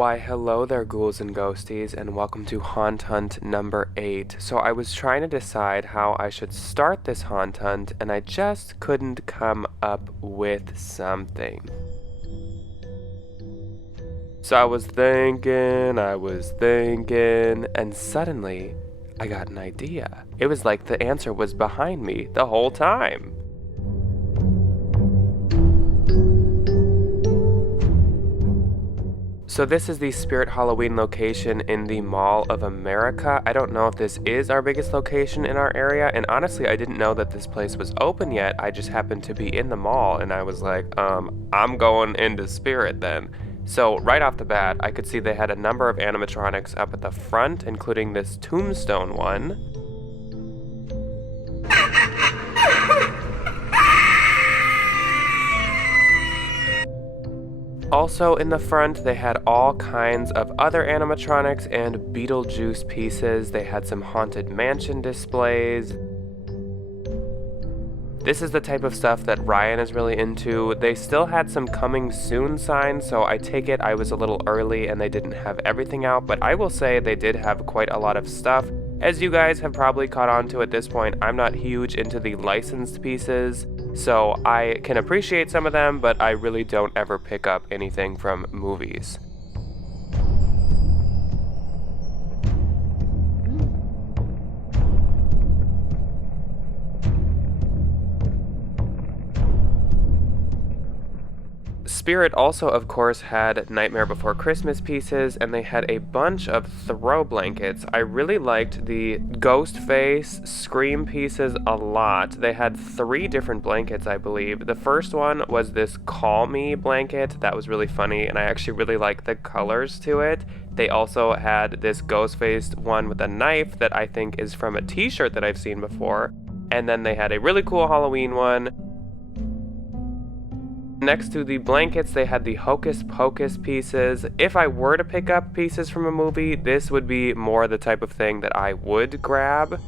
Why hello there ghouls and ghosties, and welcome to Haunt Hunt number 8. So I was trying to decide how I should start this haunt hunt and I just couldn't come up with something. So I was thinking, and suddenly I got an idea. It was like the answer was behind me the whole time. So this is the Spirit Halloween location in the Mall of America. I don't know if this is our biggest location in our area, and honestly I didn't know that this place was open yet. I just happened to be in the mall and I was like, I'm going into Spirit then. So right off the bat, I could see they had a number of animatronics up at the front, including this tombstone one. Also in the front, they had all kinds of other animatronics and Beetlejuice pieces. They had some Haunted Mansion displays. This is the type of stuff that Ryan is really into. They still had some coming soon signs, so I take it I was a little early and they didn't have everything out, but I will say they did have quite a lot of stuff. As you guys have probably caught on to at this point, I'm not huge into the licensed pieces, so I can appreciate some of them, but I really don't ever pick up anything from movies. Spirit also, of course, had Nightmare Before Christmas pieces, and they had a bunch of throw blankets. I really liked the Ghostface Scream pieces a lot. They had 3 different blankets, I believe. The first one was this Call Me blanket. That was really funny, and I actually really liked the colors to it. They also had this Ghostface one with a knife that I think is from a t-shirt that I've seen before. And then they had a really cool Halloween one. Next to the blankets, they had the Hocus Pocus pieces. If I were to pick up pieces from a movie, this would be more the type of thing that I would grab.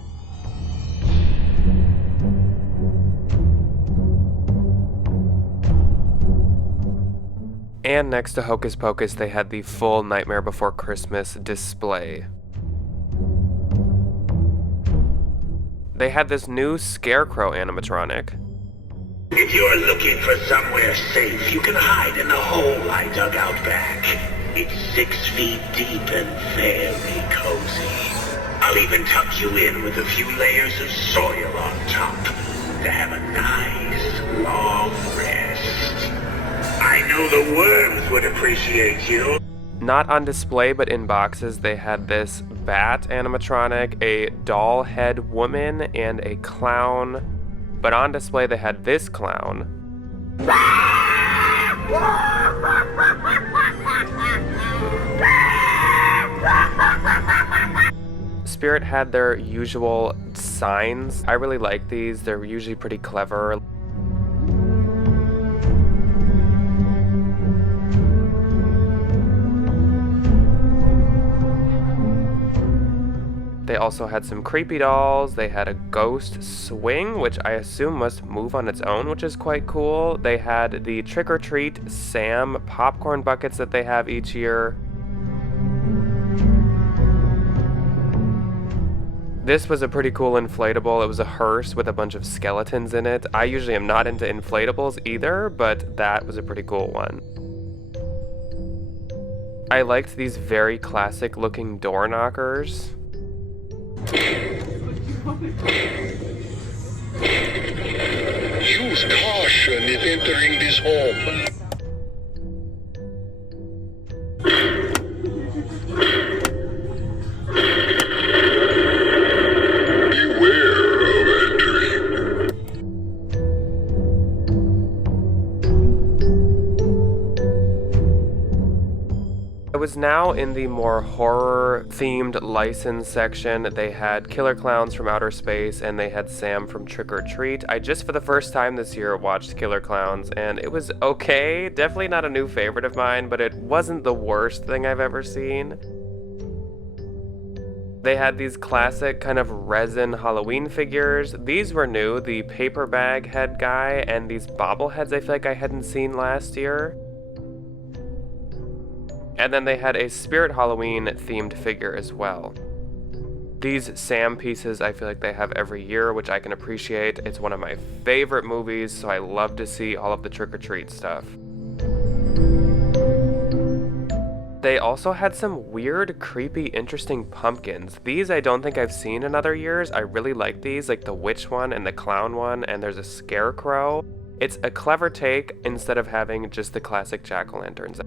And next to Hocus Pocus, they had the full Nightmare Before Christmas display. They had this new Scarecrow animatronic. If you're looking for somewhere safe, you can hide in the hole I dug out back. It's 6 feet deep and very cozy. I'll even tuck you in with a few layers of soil on top to have a nice, long rest. I know the worms would appreciate you. Not on display, but in boxes, they had this bat animatronic, a doll head woman, and a clown. But on display, they had this clown. Spirit had their usual signs. I really like these. They're usually pretty clever. They also had some creepy dolls. They had a ghost swing, which I assume must move on its own, which is quite cool. They had the Trick or Treat Sam popcorn buckets that they have each year. This was a pretty cool inflatable. It was a hearse with a bunch of skeletons in it. I usually am not into inflatables either, but that was a pretty cool one. I liked these very classic looking door knockers. Use caution in entering this home. Beware of entering. I was now in the more horror-themed license section. They had Killer Clowns from Outer Space, and they had Sam from Trick or Treat. I just, for the first time this year, watched Killer Clowns, and it was okay. Definitely not a new favorite of mine, but it wasn't the worst thing I've ever seen. They had these classic kind of resin Halloween figures. These were new, the paper bag head guy, and these bobbleheads I feel like I hadn't seen last year. And then they had a Spirit Halloween themed figure as well. These Sam pieces I feel like they have every year, which I can appreciate. It's one of my favorite movies, so I love to see all of the trick-or-treat stuff. They also had some weird, creepy, interesting pumpkins. These I don't think I've seen in other years. I really like these, like the witch one and the clown one, and there's a scarecrow. It's a clever take instead of having just the classic jack-o'-lanterns.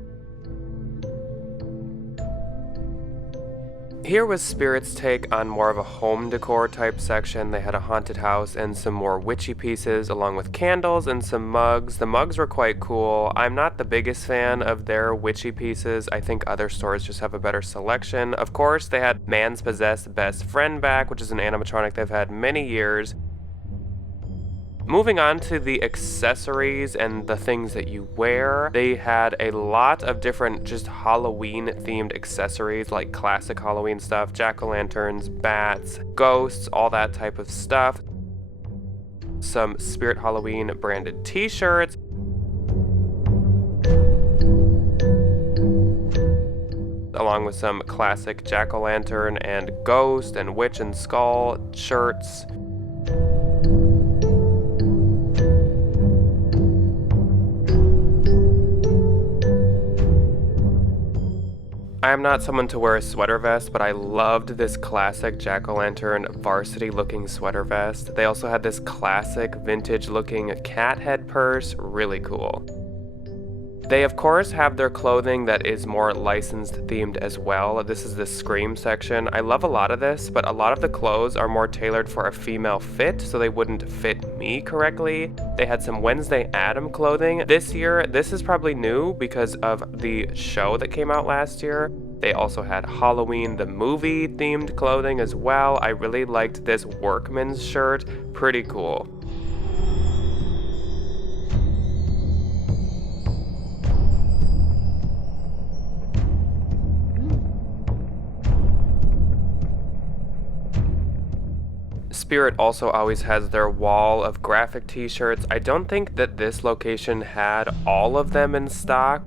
Here was Spirit's take on more of a home decor type section. They had a haunted house and some more witchy pieces along with candles and some mugs. The mugs were quite cool. I'm not the biggest fan of their witchy pieces. I think other stores just have a better selection. Of course, they had Man's Possessed Best Friend back, which is an animatronic they've had many years. Moving on to the accessories and the things that you wear, they had a lot of different just Halloween themed accessories like classic Halloween stuff, jack-o'-lanterns, bats, ghosts, all that type of stuff. Some Spirit Halloween branded t-shirts. Along with some classic jack-o'-lantern and ghost and witch and skull shirts. I am not someone to wear a sweater vest, but I loved this classic jack-o'-lantern varsity looking sweater vest. They also had this classic vintage looking cat head purse, really cool. They of course have their clothing that is more licensed themed as well. This is the Scream section. I love a lot of this, but a lot of the clothes are more tailored for a female fit, so they wouldn't fit me correctly. They had some Wednesday Adam clothing. This year, this is probably new because of the show that came out last year. They also had Halloween the movie themed clothing as well. I really liked this workman's shirt, pretty cool. Spirit also always has their wall of graphic t-shirts. I don't think that this location had all of them in stock.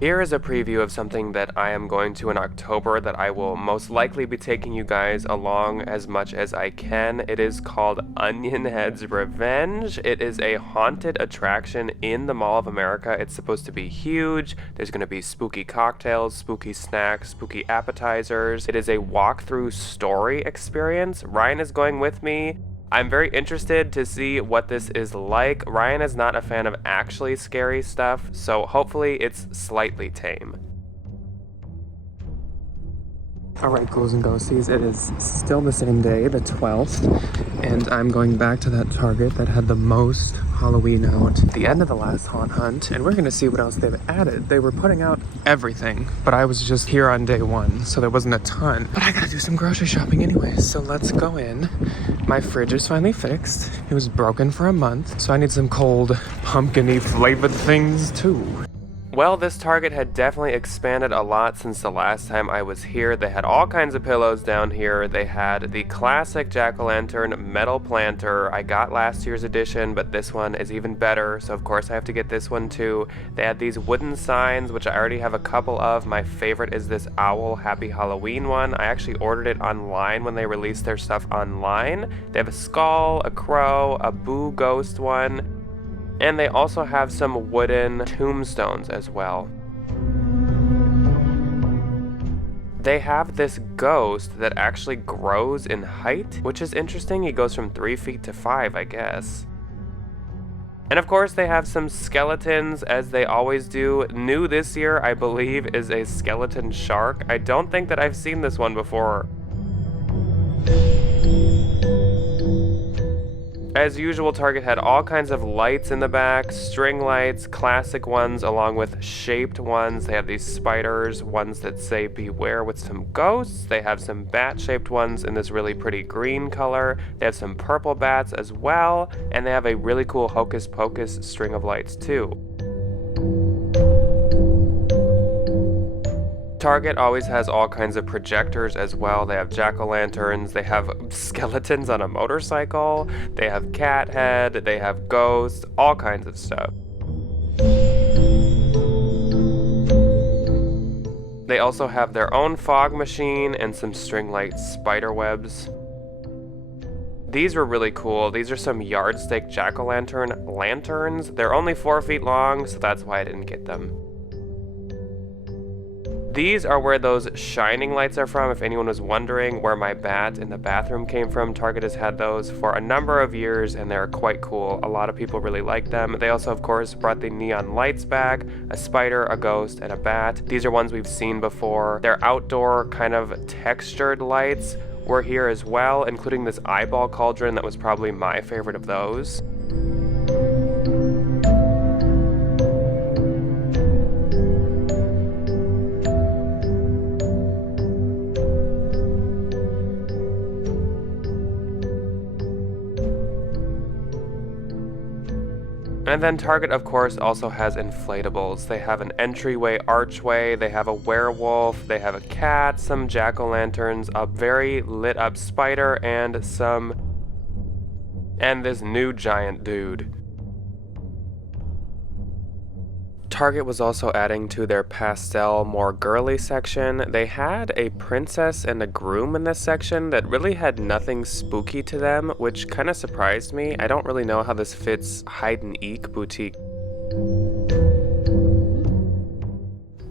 Here is a preview of something that I am going to in October that I will most likely be taking you guys along as much as I can. It is called Onion Head's Revenge. It is a haunted attraction in the Mall of America. It's supposed to be huge. There's going to be spooky cocktails, spooky snacks, spooky appetizers. It is a walkthrough story experience. Ryan is going with me. I'm very interested to see what this is like. Ryan is not a fan of actually scary stuff, so hopefully it's slightly tame. Alright, ghouls and ghosties, it is still the same day, the 12th, and I'm going back to that Target that had the most Halloween out at the end of the last haunt hunt, and we're gonna see what else they've added. They were putting out everything, but I was just here on day one, so there wasn't a ton. But I gotta do some grocery shopping anyway, so let's go in. My fridge is finally fixed. It was broken for a month, so I need some cold, pumpkin-y flavored things too. Well, this Target had definitely expanded a lot since the last time I was here. They had all kinds of pillows down here. They had the classic jack-o'-lantern metal planter. I got last year's edition, but this one is even better, so of course I have to get this one too. They had these wooden signs, which I already have a couple of. My favorite is this owl Happy Halloween one. I actually ordered it online when they released their stuff online. They have a skull, a crow, a boo ghost one. And they also have some wooden tombstones as well. They have this ghost that actually grows in height, which is interesting. He goes from 3 feet to 5, I guess. And of course they have some skeletons, as they always do. New this year, I believe, is a skeleton shark. I don't think that I've seen this one before. As usual, Target had all kinds of lights in the back, string lights, classic ones, along with shaped ones. They have these spiders, ones that say beware with some ghosts. They have some bat-shaped ones in this really pretty green color. They have some purple bats as well, and they have a really cool Hocus Pocus string of lights too. Target always has all kinds of projectors as well. They have jack-o'-lanterns, they have skeletons on a motorcycle, they have cat head, they have ghosts, all kinds of stuff. They also have their own fog machine and some string light spider webs. These were really cool. These are some yardstick jack-o'-lantern lanterns. They're only 4 feet long, so that's why I didn't get them. These are where those shining lights are from. If anyone was wondering where my bat in the bathroom came from, Target has had those for a number of years and they're quite cool. A lot of people really like them. They also, of course, brought the neon lights back, a spider, a ghost, and a bat. These are ones we've seen before. They're outdoor kind of textured lights were here as well, including this eyeball cauldron that was probably my favorite of those. And then Target, of course, also has inflatables. They have an entryway archway, they have a werewolf, they have a cat, some jack-o'-lanterns, a very lit up spider, and this new giant dude. Target was also adding to their pastel, more girly section. They had a princess and a groom in this section that really had nothing spooky to them, which kind of surprised me. I don't really know how this fits hide and eek boutique.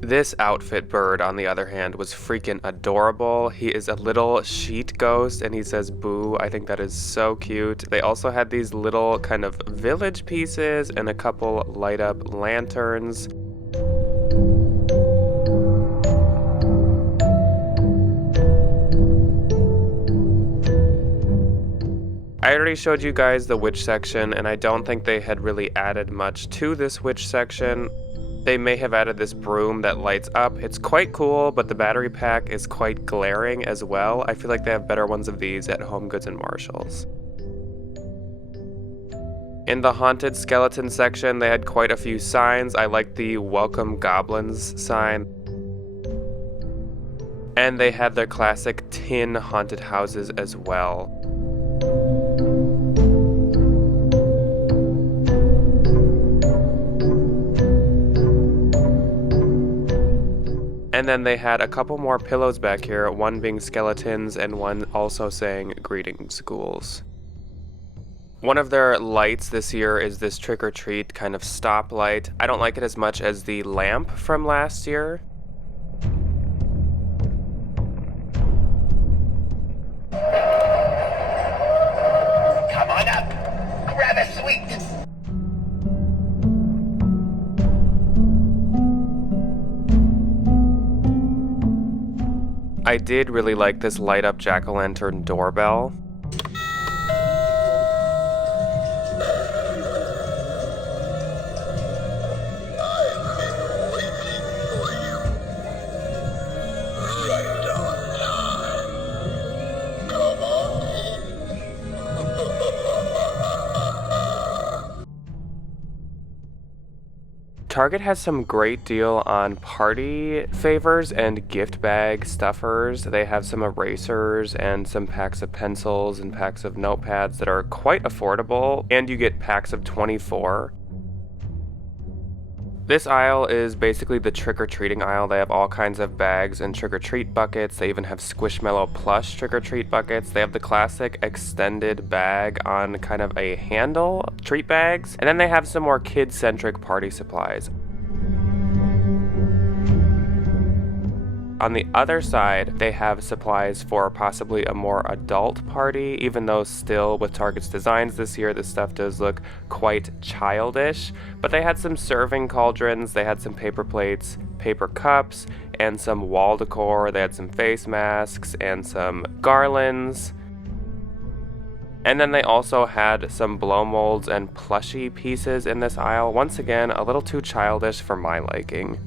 This outfit bird, on the other hand, was freaking adorable. He is a little sheet ghost and he says boo. I think that is so cute. They also had these little kind of village pieces and a couple light up lanterns. I already showed you guys the witch section and I don't think they had really added much to this witch section. They may have added this broom that lights up. It's quite cool, but the battery pack is quite glaring as well. I feel like they have better ones of these at Home Goods and Marshalls. In the haunted skeleton section, they had quite a few signs. I like the Welcome Goblins sign. And they had their classic tin haunted houses as well. And then they had a couple more pillows back here, one being skeletons and one also saying greetings ghouls. One of their lights this year is this trick or treat kind of stop light. I don't like it as much as the lamp from last year. Come on up, grab a sweet. I did really like this light up jack-o'-lantern doorbell. Target has some great deal on party favors and gift bag stuffers. They have some erasers and some packs of pencils and packs of notepads that are quite affordable, and you get packs of 24. This aisle is basically the trick-or-treating aisle. They have all kinds of bags and trick-or-treat buckets. They even have Squishmallow plush trick-or-treat buckets. They have the classic extended bag on kind of a handle, treat bags. And then they have some more kid-centric party supplies. On the other side, they have supplies for possibly a more adult party, even though still with Target's designs this year, this stuff does look quite childish. But they had some serving cauldrons, they had some paper plates, paper cups, and some wall decor. They had some face masks and some garlands. And then they also had some blow molds and plushie pieces in this aisle. Once again, a little too childish for my liking.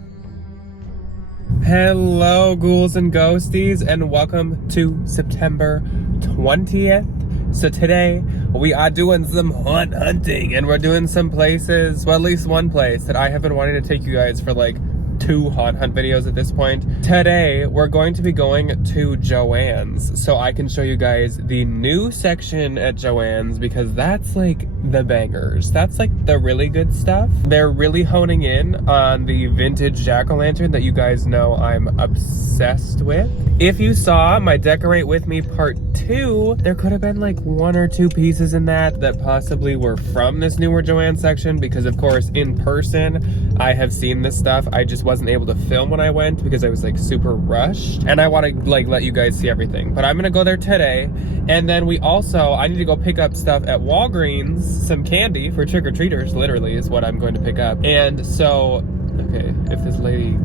Hello, ghouls and ghosties, and welcome to September 20th. So today, we are doing some hunting, and we're doing some places, well, at least one place that I have been wanting to take you guys for like 2 haunt hunt videos at this point. Today, we're going to be going to Joann's so I can show you guys the new section at Joann's because that's like the bangers. That's like the really good stuff. They're really honing in on the vintage jack-o'-lantern that you guys know I'm obsessed with. If you saw my Decorate With Me Part 2, there could have been like 1 or 2 pieces in that possibly were from this newer Joann section because of course in person I have seen this stuff. I just wasn't able to film when I went because I was like super rushed and I want to like let you guys see everything. But I'm gonna go there today, and then I need to go pick up stuff at Walgreens, some candy for trick-or-treaters literally is what I'm going to pick up. And so, okay, if this lady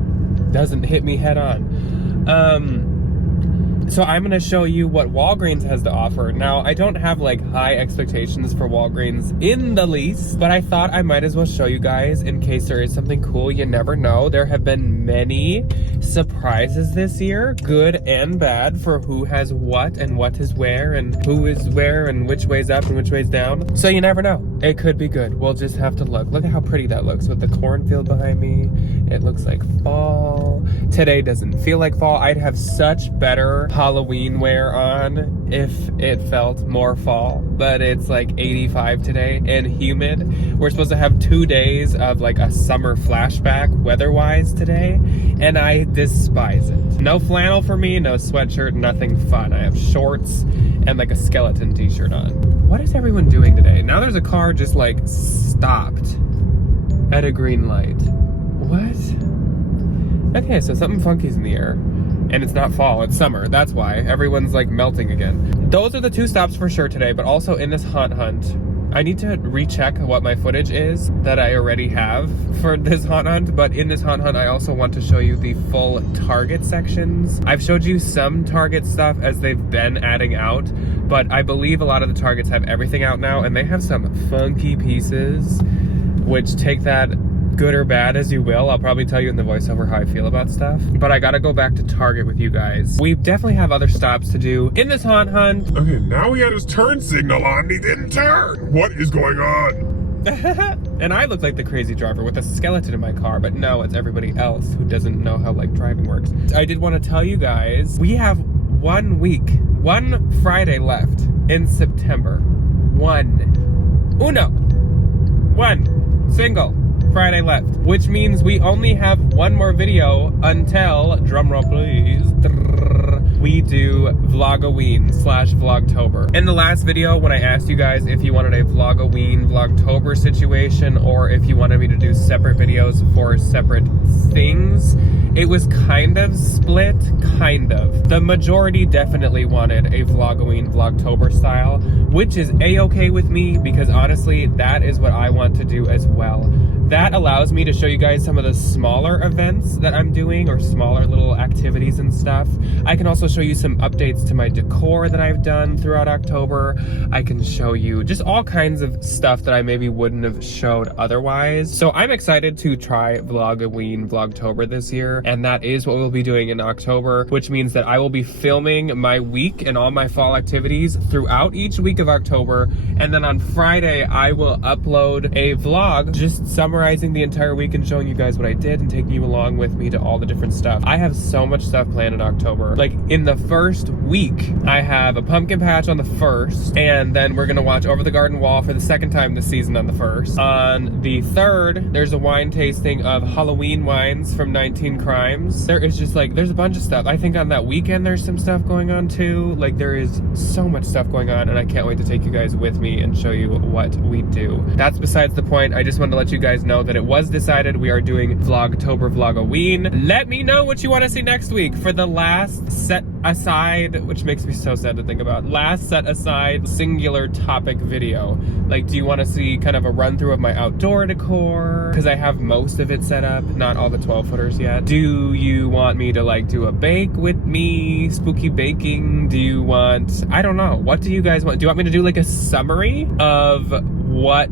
doesn't hit me head on. So I'm gonna show you what Walgreens has to offer. Now, I don't have like high expectations for Walgreens in the least, but I thought I might as well show you guys in case there is something cool. You never know. There have been many surprises this year, good and bad, for who has what and what is where and who is where and which way's up and which way's down. So you never know. It could be good. We'll just have to look. Look at how pretty that looks with the cornfield behind me. It looks like fall. Today doesn't feel like fall. I'd have such better Halloween wear on if it felt more fall, but it's like 85 today and humid. We're supposed to have 2 days of like a summer flashback weather-wise today, and I despise it. No flannel for me, no sweatshirt, nothing fun. I have shorts and like a skeleton t-shirt on. What is everyone doing today? Now there's a car just like stopped at a green light. What? Okay, so something funky's in the air. And it's not fall, it's summer. That's why everyone's like melting again. Those are the 2 stops for sure today, but also in this haunt hunt, I need to recheck what my footage is that I already have for this haunt hunt. But in this haunt hunt, I also want to show you the full Target sections. I've showed you some Target stuff as they've been adding out, but I believe a lot of the Targets have everything out now, and they have some funky pieces, which take that good or bad as you will. I'll probably tell you in the voiceover how I feel about stuff, but I gotta go back to Target with you guys. We definitely have other stops to do in this haunt hunt. Okay, now he had his turn signal on and he didn't turn. What is going on? And I look like the crazy driver with a skeleton in my car, but no, it's everybody else who doesn't know how like driving works. I did want to tell you guys, we have 1 week, 1 Friday left in September. 1 single Friday left, which means we only have 1 more video until, drumroll please, we do Vlogoween/Vlogtober. In the last video, when I asked you guys if you wanted a Vlogoween, Vlogtober situation, or if you wanted me to do separate videos for separate things, it was kind of split, kind of. The majority definitely wanted a Vlogoween, Vlogtober style, which is a-okay with me because honestly, that is what I want to do as well. That allows me to show you guys some of the smaller events that I'm doing, or smaller little activities and stuff. I can also show you some updates to my decor that I've done throughout October. I can show you just all kinds of stuff that I maybe wouldn't have showed otherwise. So I'm excited to try Vlogoween, Vlogtober this year, and that is what we'll be doing in October, which means that I will be filming my week and all my fall activities throughout each week of October, and then on Friday I will upload a vlog just summarizing the entire week and showing you guys what I did and taking you along with me to all the different stuff. I have so much stuff planned in October. Like in the first week, I have a pumpkin patch on the 1st, and then we're gonna watch Over the Garden Wall for the 2nd time this season on the 1st. On the 3rd, there's a wine tasting of Halloween wines from 19 Crimes. There is just like, there's a bunch of stuff. I think on that weekend there's some stuff going on too. Like there is so much stuff going on, and I can't wait to take you guys with me and show you what we do. That's besides the point. I just wanted to let you guys know that it was decided we are doing Vlogtober, Vlogoween. Let me know what you want to see next week for the last set aside, which makes me so sad to think about, last set aside singular topic video. Like, do you want to see kind of a run through of my outdoor decor? Because I have most of it set up, not all the 12-footers yet. Do you want me to like do a bake with me, spooky baking? Do you want, I don't know, what do you guys want? Do you want me to do like a summary of what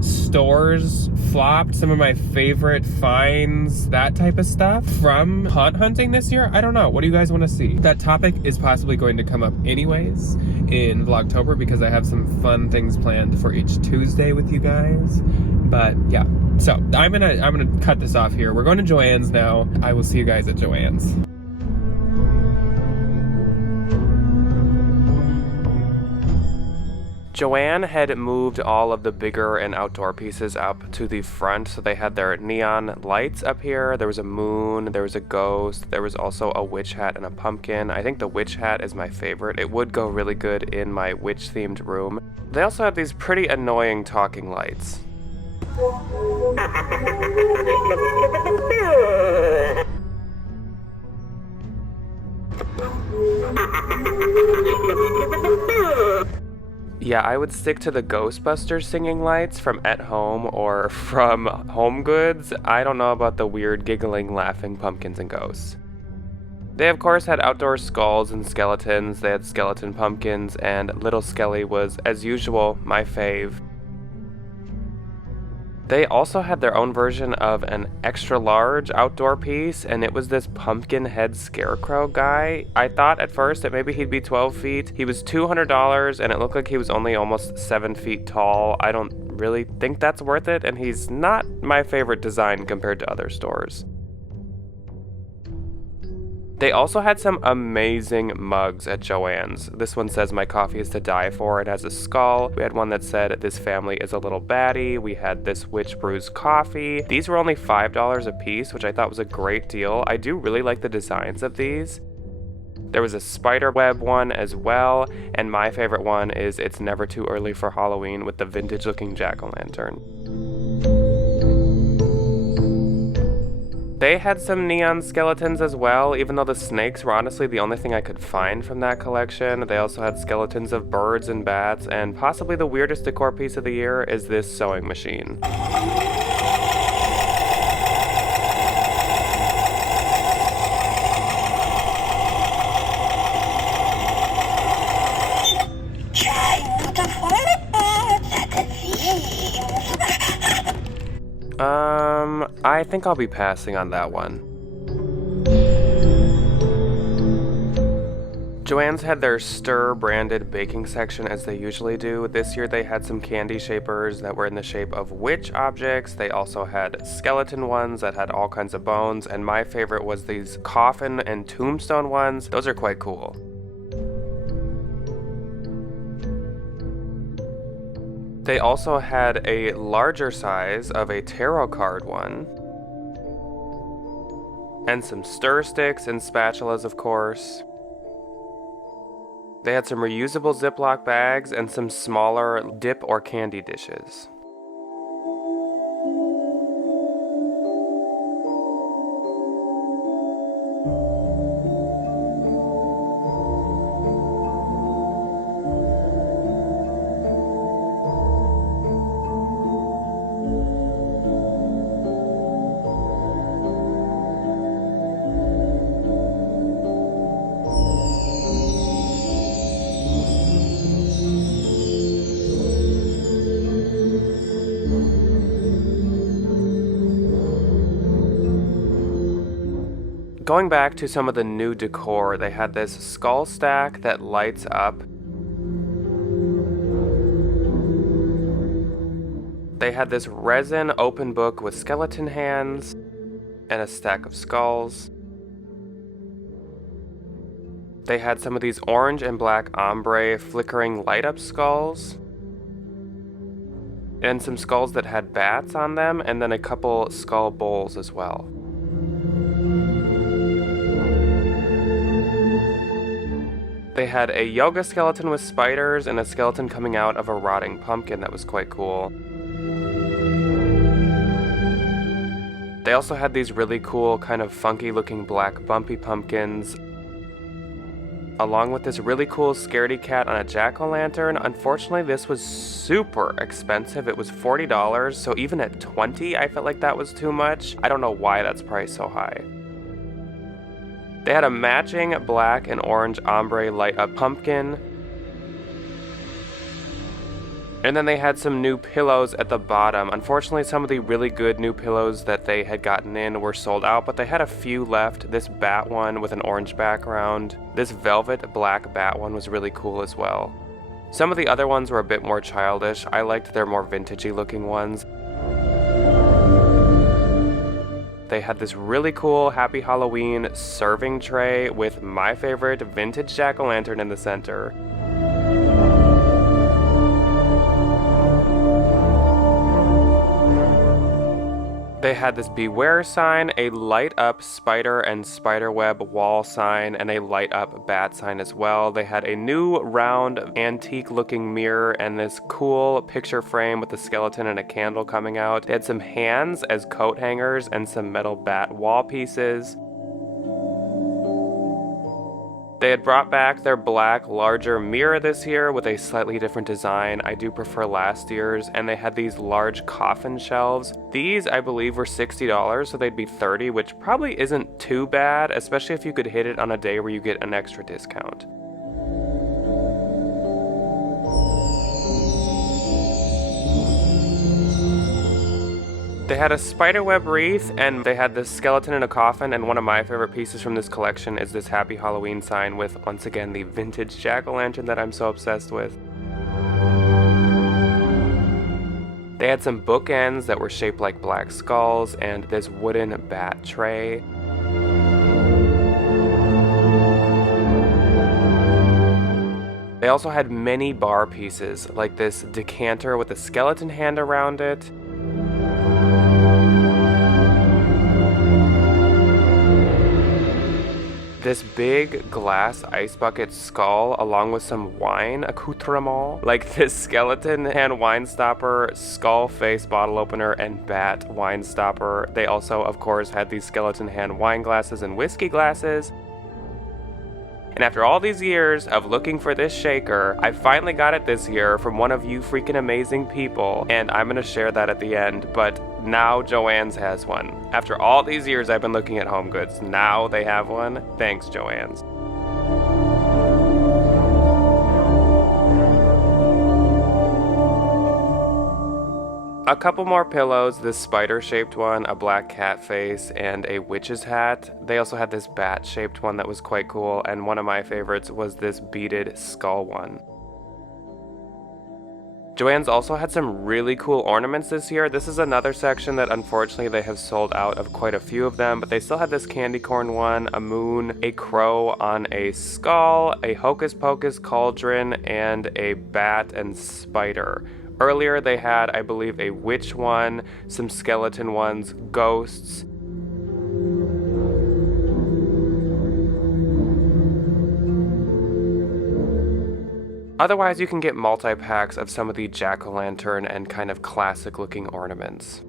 stores flopped, some of my favorite finds, that type of stuff from hunt hunting this year. I don't know. What do you guys want to see? That topic is possibly going to come up anyways in Vlogtober because I have some fun things planned for each Tuesday with you guys. But yeah, so I'm gonna cut this off here. We're going to Joann's now. I will see you guys at Joann's. Joann had moved all of the bigger and outdoor pieces up to the front, so they had their neon lights up here. There was a moon, there was a ghost, there was also a witch hat and a pumpkin. I think the witch hat is my favorite. It would go really good in my witch-themed room. They also have these pretty annoying talking lights. Yeah, I would stick to the Ghostbusters singing lights from At Home or from Home Goods. I don't know about the weird giggling, laughing pumpkins and ghosts. They of course had outdoor skulls and skeletons. They had skeleton pumpkins, and Little Skelly was, as usual, my fave. They also had their own version of an extra large outdoor piece, and it was this pumpkin head scarecrow guy. I thought at first that maybe he'd be 12 feet. He was $200, and it looked like he was only almost 7 feet tall. I don't really think that's worth it, and he's not my favorite design compared to other stores. They also had some amazing mugs at Joann's. This one says, "My coffee is to die for." It has a skull. We had one that said, "This family is a little baddie." We had this witch brews coffee. These were only $5 a piece, which I thought was a great deal. I do really like the designs of these. There was a spider web one as well, and my favorite one is "It's Never Too Early for Halloween" with the vintage looking jack-o'-lantern. They had some neon skeletons as well, even though the snakes were honestly the only thing I could find from that collection. They also had skeletons of birds and bats, and possibly the weirdest decor piece of the year is this sewing machine. I think I'll be passing on that one. Joann's had their Stir branded baking section as they usually do. This year they had some candy shapers that were in the shape of witch objects. They also had skeleton ones that had all kinds of bones, and my favorite was these coffin and tombstone ones. Those are quite cool. They also had a larger size of a tarot card one. And some stir sticks and spatulas, of course. They had some reusable Ziploc bags and some smaller dip or candy dishes. Going back to some of the new decor, they had this skull stack that lights up. They had this resin open book with skeleton hands and a stack of skulls. They had some of these orange and black ombre flickering light up skulls. And some skulls that had bats on them, and then a couple skull bowls as well. They had a yoga skeleton with spiders and a skeleton coming out of a rotting pumpkin that was quite cool. They also had these really cool, kind of funky looking black bumpy pumpkins, along with this really cool scaredy cat on a jack-o'-lantern. Unfortunately, this was super expensive. It was $40, so even at $20, I felt like that was too much. I don't know why that's priced so high. They had a matching black and orange ombre light up pumpkin. And then they had some new pillows at the bottom. Unfortunately, some of the really good new pillows that they had gotten in were sold out, but they had a few left. This bat one with an orange background. This velvet black bat one was really cool as well. Some of the other ones were a bit more childish. I liked their more vintagey looking ones. They had this really cool Happy Halloween serving tray with my favorite vintage jack-o'-lantern in the center. They had this beware sign, a light up spider and spiderweb wall sign, and a light up bat sign as well. They had a new round antique looking mirror and this cool picture frame with a skeleton and a candle coming out. They had some hands as coat hangers and some metal bat wall pieces. They had brought back their black, larger mirror this year with a slightly different design. I do prefer last year's, and they had these large coffin shelves. These, I believe, were $60, so they'd be $30, which probably isn't too bad, especially if you could hit it on a day where you get an extra discount. They had a spiderweb wreath, and they had this skeleton in a coffin, and one of my favorite pieces from this collection is this Happy Halloween sign with, once again, the vintage jack-o'-lantern that I'm so obsessed with. They had some bookends that were shaped like black skulls, and this wooden bat tray. They also had many bar pieces, like this decanter with a skeleton hand around it. This big glass ice bucket skull along with some wine accoutrement, like this skeleton hand wine stopper, skull face bottle opener, and bat wine stopper. They also, of course, had these skeleton hand wine glasses and whiskey glasses. And after all these years of looking for this shaker, I finally got it this year from one of you freaking amazing people, and I'm gonna share that at the end, but now Joann's has one. After all these years I've been looking at home goods, now they have one. Thanks, Joann's. A couple more pillows, this spider-shaped one, a black cat face, and a witch's hat. They also had this bat-shaped one that was quite cool, and one of my favorites was this beaded skull one. Joann's also had some really cool ornaments this year. This is another section that unfortunately they have sold out of quite a few of them, but they still had this candy corn one, a moon, a crow on a skull, a hocus pocus cauldron, and a bat and spider. Earlier they had, I believe, a witch one, some skeleton ones, ghosts. Otherwise, you can get multi-packs of some of the jack-o'-lantern and kind of classic-looking ornaments.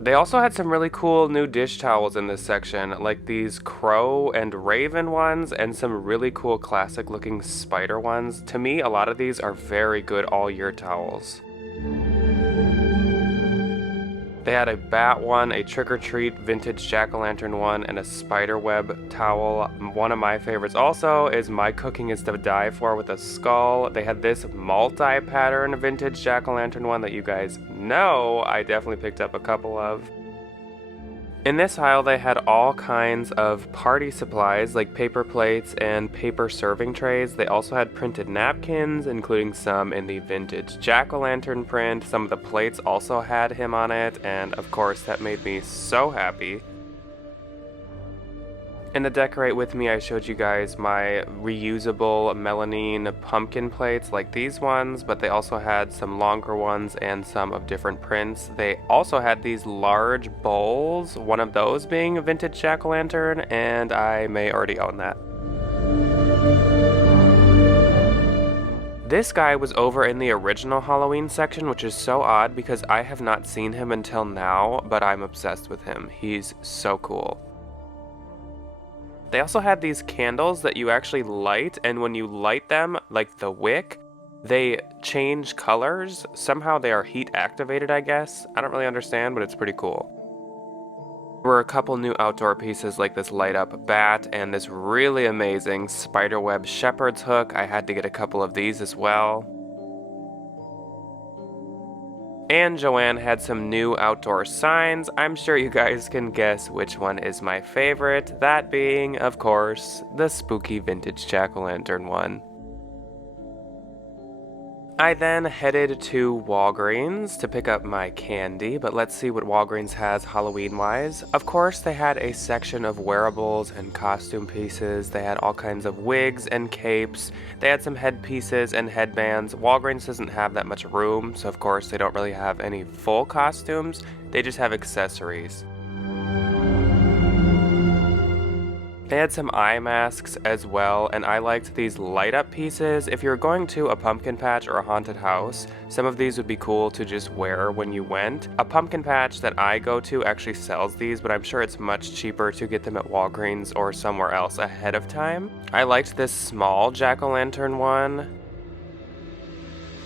They also had some really cool new dish towels in this section, like these crow and raven ones, and some really cool classic looking spider ones. To me, a lot of these are very good all-year towels. They had a bat one, a trick-or-treat vintage jack-o'-lantern one, and a spiderweb towel. One of my favorites also is My Cooking is to Die For with a skull. They had this multi-pattern vintage jack-o'-lantern one that you guys know I definitely picked up a couple of. In this aisle, they had all kinds of party supplies like paper plates and paper serving trays. They also had printed napkins, including some in the vintage jack-o'-lantern print. Some of the plates also had him on it, and of course that made me so happy. In the Decorate With Me, I showed you guys my reusable melamine pumpkin plates like these ones, but they also had some longer ones and some of different prints. They also had these large bowls, one of those being a vintage jack-o'-lantern, and I may already own that. This guy was over in the original Halloween section, which is so odd because I have not seen him until now, but I'm obsessed with him. He's so cool. They also had these candles that you actually light, and when you light them, like the wick, they change colors. Somehow they are heat activated, I guess. I don't really understand, but it's pretty cool. There were a couple new outdoor pieces like this light up bat and this really amazing spiderweb shepherd's hook. I had to get a couple of these as well. And Joann had some new outdoor signs. I'm sure you guys can guess which one is my favorite, that being, of course, the spooky vintage jack-o'-lantern one. I then headed to Walgreens to pick up my candy, but let's see what Walgreens has Halloween-wise. Of course, they had a section of wearables and costume pieces. They had all kinds of wigs and capes. They had some headpieces and headbands. Walgreens doesn't have that much room, so of course they don't really have any full costumes. They just have accessories. They had some eye masks as well, and I liked these light up pieces. If you're going to a pumpkin patch or a haunted house, some of these would be cool to just wear when you went. A pumpkin patch that I go to actually sells these, but I'm sure it's much cheaper to get them at Walgreens or somewhere else ahead of time. I liked this small jack-o'-lantern one.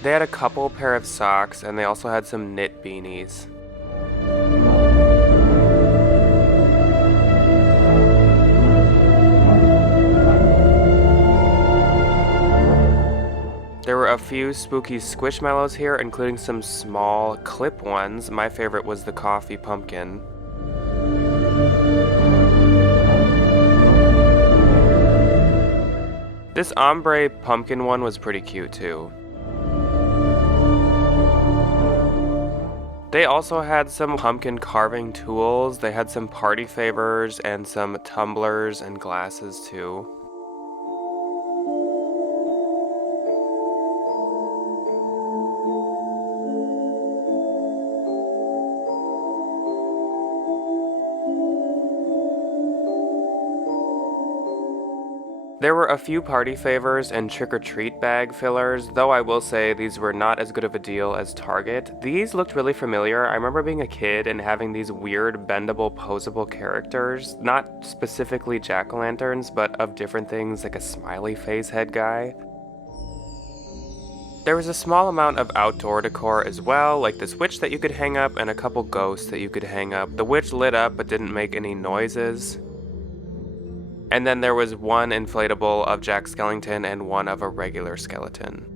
They had a couple pair of socks, and they also had some knit beanies. There were a few spooky squishmallows here, including some small clip ones. My favorite was the coffee pumpkin. This ombre pumpkin one was pretty cute too. They also had some pumpkin carving tools. They had some party favors and some tumblers and glasses too. There were a few party favors and trick-or-treat bag fillers, though I will say these were not as good of a deal as Target. These looked really familiar. I remember being a kid and having these weird bendable posable characters, not specifically jack-o'-lanterns, but of different things like a smiley face head guy. There was a small amount of outdoor decor as well, like this witch that you could hang up and a couple ghosts that you could hang up. The witch lit up but didn't make any noises. And then there was one inflatable of Jack Skellington and one of a regular skeleton.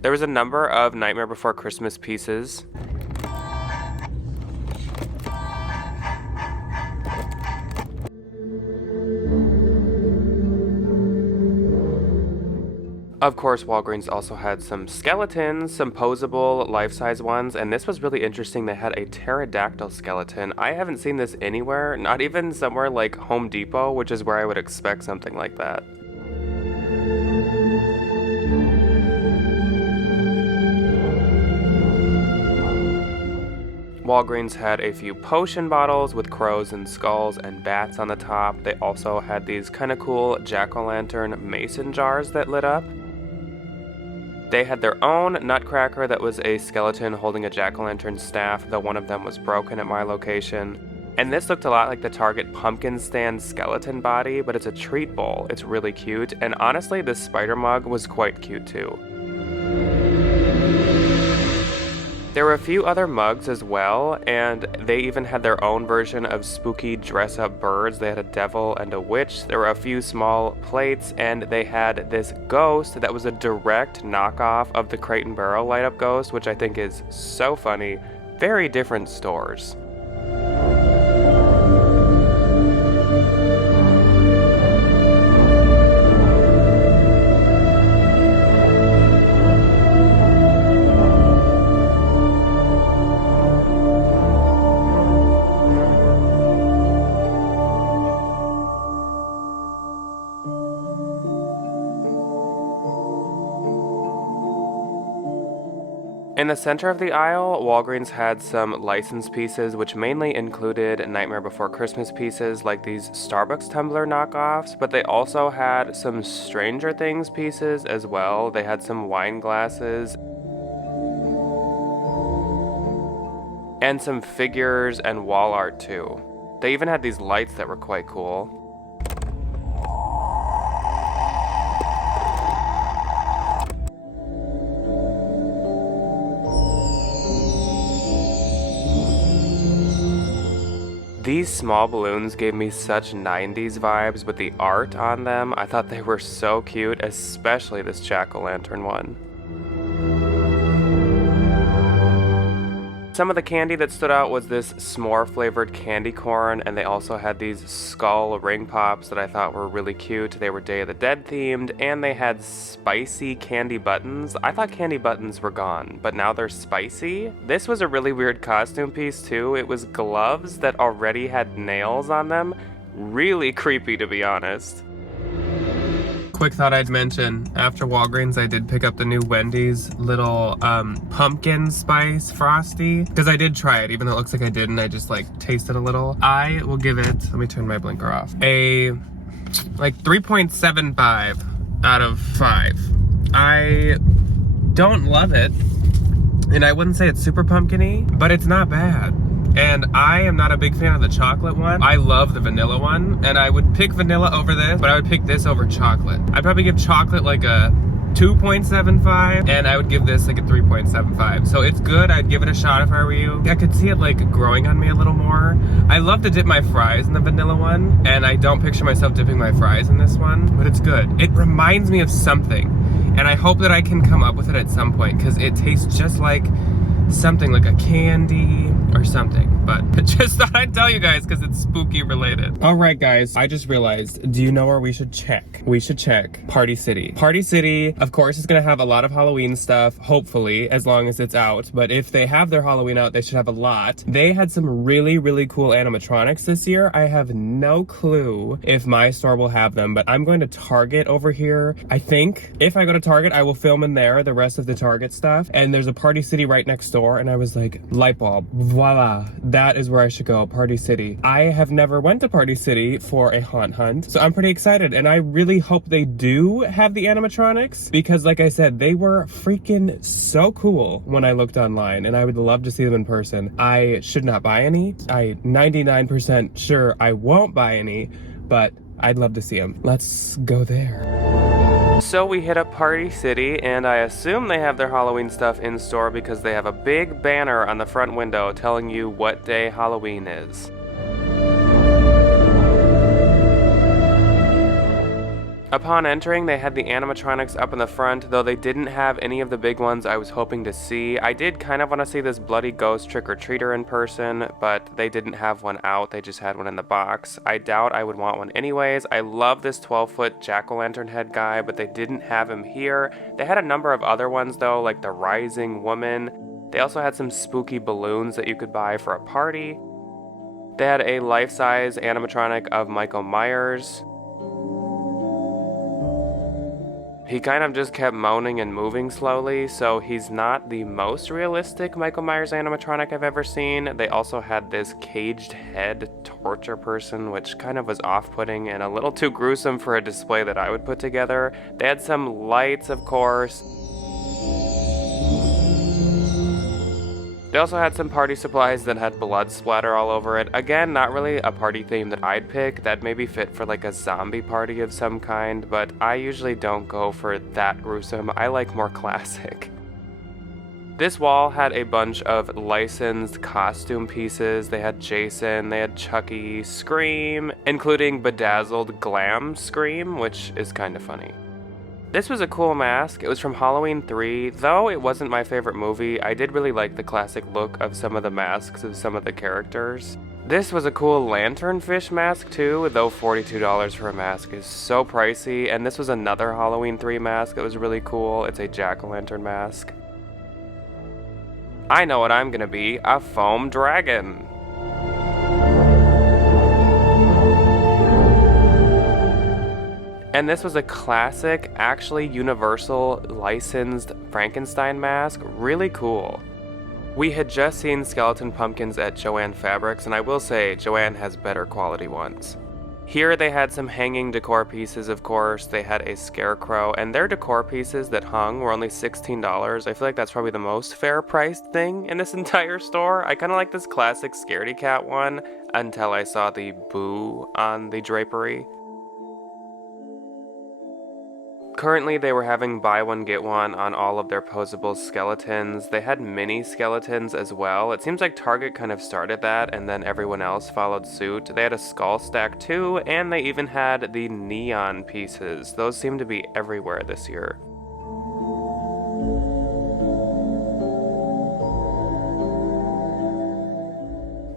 There was a number of Nightmare Before Christmas pieces. Of course, Walgreens also had some skeletons, some posable life-size ones, and this was really interesting. They had a pterodactyl skeleton. I haven't seen this anywhere, not even somewhere like Home Depot, which is where I would expect something like that. Walgreens had a few potion bottles with crows and skulls and bats on the top. They also had these kind of cool jack-o'-lantern mason jars that lit up. They had their own nutcracker that was a skeleton holding a jack-o'-lantern staff, though one of them was broken at my location. And this looked a lot like the Target pumpkin stand skeleton body, but it's a treat bowl. It's really cute, and honestly, this spider mug was quite cute too. There were a few other mugs as well, and they even had their own version of spooky dress-up birds. They had a devil and a witch. There were a few small plates, and they had this ghost that was a direct knockoff of the Crate and Barrel light-up ghost, which I think is so funny. Very different stores. In the center of the aisle, Walgreens had some licensed pieces, which mainly included Nightmare Before Christmas pieces like these Starbucks tumbler knockoffs, but they also had some Stranger Things pieces as well. They had some wine glasses and some figures and wall art too. They even had these lights that were quite cool. These small balloons gave me such 90s vibes with the art on them. I thought they were so cute, especially this jack-o'-lantern one. Some of the candy that stood out was this s'more flavored candy corn, and they also had these skull ring pops that I thought were really cute. They were Day of the Dead themed, and they had spicy candy buttons. I thought candy buttons were gone, but now they're spicy. This was a really weird costume piece too. It was gloves that already had nails on them. Really creepy, to be honest. Quick thought I'd mention, after Walgreens I did pick up the new Wendy's little pumpkin spice frosty, because I did try it, even though it looks like I didn't. I just like tasted a little. I will give it, let me turn my blinker off, a like 3.75 out of 5. I don't love it, and I wouldn't say it's super pumpkin-y, but it's not bad. And I am not a big fan of the chocolate one. I love the vanilla one, and I would pick vanilla over this, but I would pick this over chocolate. I'd probably give chocolate like a 2.75, and I would give this like a 3.75. So it's good. I'd give it a shot if I were you. I could see it like growing on me a little more. I love to dip my fries in the vanilla one, and I don't picture myself dipping my fries in this one, but it's good. It reminds me of something, and I hope that I can come up with it at some point, because it tastes just like something like a candy or something, but just thought I'd tell you guys because it's spooky related. All right, guys, I just realized, do you know where we should check? We should check Party City. Party City, of course, is gonna have a lot of Halloween stuff, hopefully, as long as it's out, but if they have their Halloween out, they should have a lot. They had some really, really cool animatronics this year. I have no clue if my store will have them, but I'm going to Target over here. I think if I go to Target, I will film in there the rest of the Target stuff, and there's a Party City right next door. And I was like, light bulb, voila, that is where I should go, Party City. I have never went to Party City for a haunt hunt, so I'm pretty excited, and I really hope they do have the animatronics, because like I said, they were freaking so cool when I looked online, and I would love to see them in person. I should not buy any. I 99% sure I won't buy any, but I'd love to see them. Let's go there. So we hit up Party City, and I assume they have their Halloween stuff in store because they have a big banner on the front window telling you what day Halloween is. Upon entering, they had the animatronics up in the front, though they didn't have any of the big ones I was hoping to see. I did kind of want to see this bloody ghost trick-or-treater in person, but they didn't have one out, they just had one in the box. I doubt I would want one anyways. I love this 12-foot jack-o'-lantern head guy, but they didn't have him here. They had a number of other ones though, like the Rising Woman. They also had some spooky balloons that you could buy for a party. They had a life-size animatronic of Michael Myers. He kind of just kept moaning and moving slowly, so he's not the most realistic Michael Myers animatronic I've ever seen. They also had this caged head torture person, which kind of was off-putting and a little too gruesome for a display that I would put together. They had some lights, of course. They also had some party supplies that had blood splatter all over it. Again, not really a party theme that I'd pick. That maybe fit for like a zombie party of some kind, but I usually don't go for that gruesome. I like more classic. This wall had a bunch of licensed costume pieces. They had Jason, they had Chucky, Scream, including bedazzled glam Scream, which is kind of funny. This was a cool mask. It was from Halloween 3. Though it wasn't my favorite movie, I did really like the classic look of some of the masks of some of the characters. This was a cool lanternfish mask too, though $42 for a mask is so pricey. And this was another Halloween 3 mask that was really cool. It's a jack-o'-lantern mask. I know what I'm gonna be, a foam dragon. And this was a classic, actually universal licensed Frankenstein mask. Really cool. We had just seen skeleton pumpkins at Joann Fabrics, and I will say Joann has better quality ones. Here they had some hanging decor pieces, of course. They had a scarecrow, and their decor pieces that hung were only $16. I feel like that's probably the most fair priced thing in this entire store. I kind of like this classic scaredy cat one until I saw the boo on the drapery. Currently, they were having buy one get one on all of their posable skeletons. They had mini skeletons as well. It seems like Target kind of started that and then everyone else followed suit. They had a skull stack too, and they even had the neon pieces. Those seem to be everywhere this year.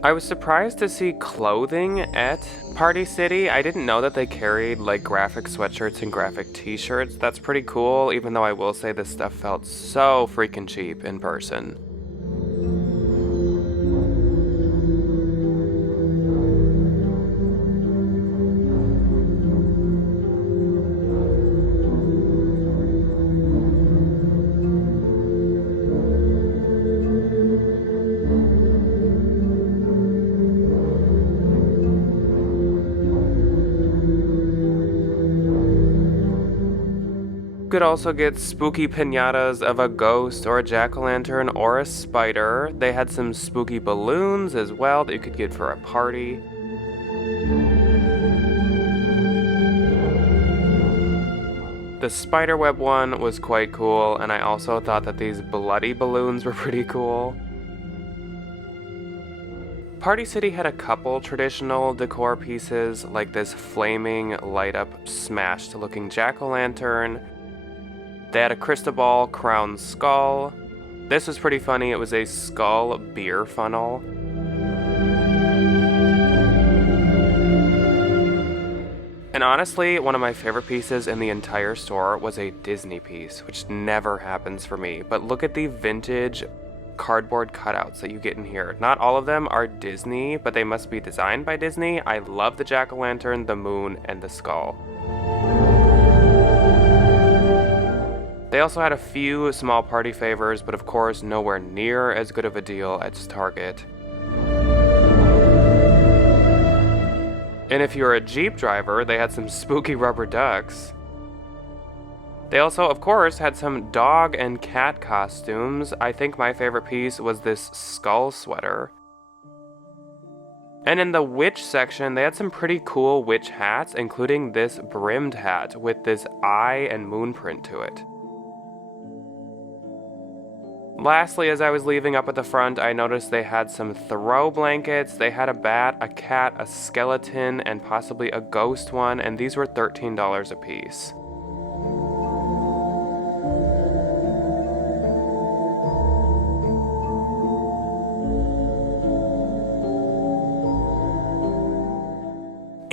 I was surprised to see clothing at Party City. I didn't know that they carried like graphic sweatshirts and graphic t-shirts. That's pretty cool, even though I will say this stuff felt so freaking cheap in person. You could also get spooky piñatas of a ghost or a jack-o'-lantern or a spider. They had some spooky balloons as well that you could get for a party. The spiderweb one was quite cool, and I also thought that these bloody balloons were pretty cool. Party City had a couple traditional decor pieces, like this flaming, light-up, smashed-looking jack-o'-lantern. They had a Cristobal crown skull. This was pretty funny. It was a skull beer funnel. And honestly, one of my favorite pieces in the entire store was a Disney piece, which never happens for me. But look at the vintage cardboard cutouts that you get in here. Not all of them are Disney, but they must be designed by Disney. I love the jack-o'-lantern, the moon, and the skull. They also had a few small party favors, but of course nowhere near as good of a deal as Target. And if you're a Jeep driver, they had some spooky rubber ducks. They also, of course, had some dog and cat costumes. I think my favorite piece was this skull sweater. And in the witch section, they had some pretty cool witch hats, including this brimmed hat with this eye and moon print to it. Lastly, as I was leaving up at the front, I noticed they had some throw blankets. They had a bat, a cat, a skeleton, and possibly a ghost one, and these were $13 a piece.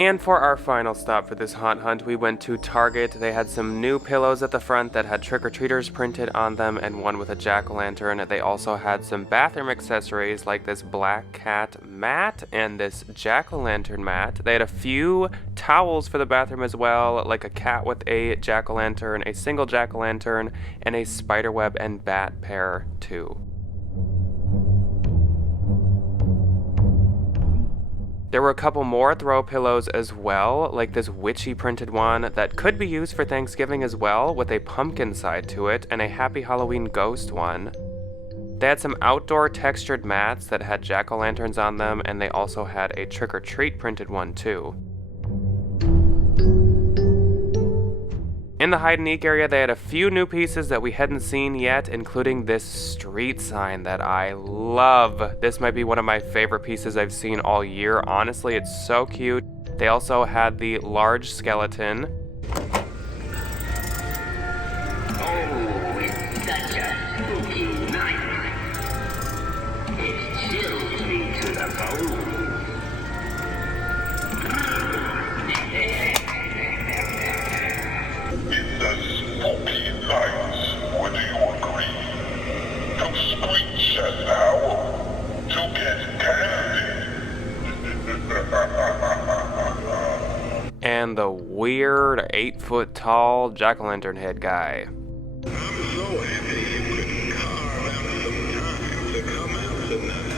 And for our final stop for this haunt hunt, we went to Target. They had some new pillows at the front that had trick-or-treaters printed on them and one with a jack-o'-lantern. They also had some bathroom accessories like this black cat mat and this jack-o'-lantern mat. They had a few towels for the bathroom as well, like a cat with a jack-o'-lantern, a single jack-o'-lantern, and a spiderweb and bat pair too. There were a couple more throw pillows as well, like this witchy printed one that could be used for Thanksgiving as well, with a pumpkin side to it, and a Happy Halloween ghost one. They had some outdoor textured mats that had jack-o'-lanterns on them, and they also had a trick-or-treat printed one too. In the hide and eek area, they had a few new pieces that we hadn't seen yet, including this street sign that I love. This might be one of my favorite pieces I've seen all year. Honestly, it's so cute. They also had the large skeleton. Oh, it's such a spooky night. It chills me to the bone. It's a spooky night, would you agree? To screech and howl, to get candy. And the weird 8-foot-tall jack-o'-lantern head guy. I'm so happy you could carve out some time to come out tonight.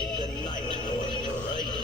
It's a night for frights.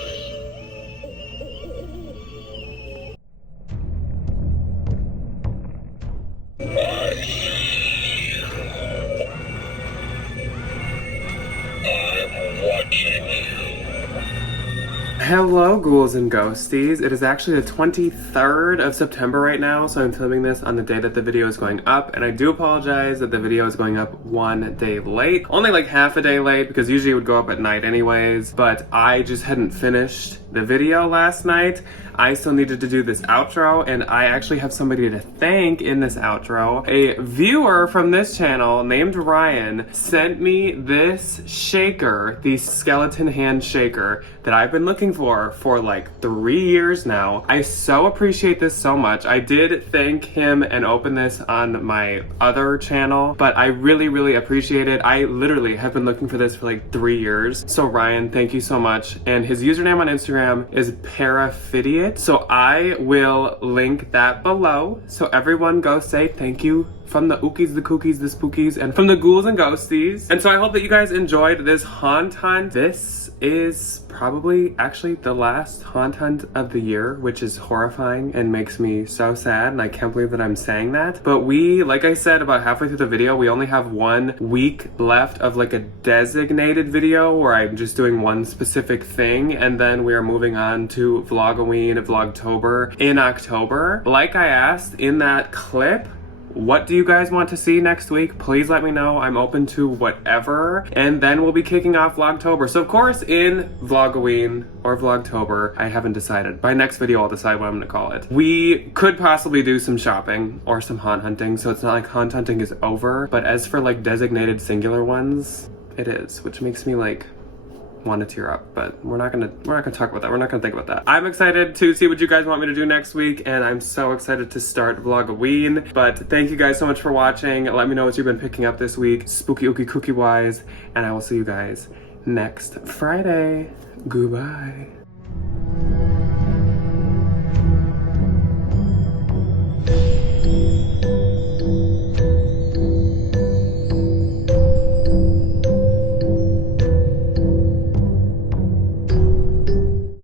Hello, ghouls and ghosties. It is actually the 23rd of September right now, so I'm filming this on the day that the video is going up, and I do apologize that the video is going up 1 day late. Only like half a day late, because usually it would go up at night anyways, but I just hadn't finished the video last night. I still needed to do this outro, and I actually have somebody to thank in this outro. A viewer from this channel named Ryan sent me this shaker, the skeleton hand shaker, that I've been looking for like 3 years now. I so appreciate this so much. I did thank him and open this on my other channel, but I really appreciate it. I literally have been looking for this for like 3 years. So Ryan, thank you so much. And his username on Instagram is Paraphidiot. So I will link that below. So everyone go say thank you from the ookies, the kookies, the spookies, and from the ghouls and ghosties. And so I hope that you guys enjoyed this haunt hunt. This is probably actually the last haunt hunt of the year, which is horrifying and makes me so sad, and I can't believe that I'm saying that. But we, like I said about halfway through the video, we only have 1 week left of like a designated video where I'm just doing one specific thing, and then we are moving on to Vlogoween and Vlogtober in October. Like I asked in that clip, what do you guys want to see next week? Please let me know. I'm open to whatever. And then we'll be kicking off Vlogtober. So of course in Vlogoween or Vlogtober, I haven't decided. By next video, I'll decide what I'm gonna call it. We could possibly do some shopping or some haunt hunting. So it's not like haunt hunting is over. But as for like designated singular ones, it is, which makes me like want to tear up, but we're not gonna talk about that. We're not gonna think about that. I'm excited to see what you guys want me to do next week, and I'm so excited to start Vlogoween. But thank you guys so much for watching. Let me know what you've been picking up this week, spooky ookie cookie wise, and I will see you guys next Friday. Goodbye.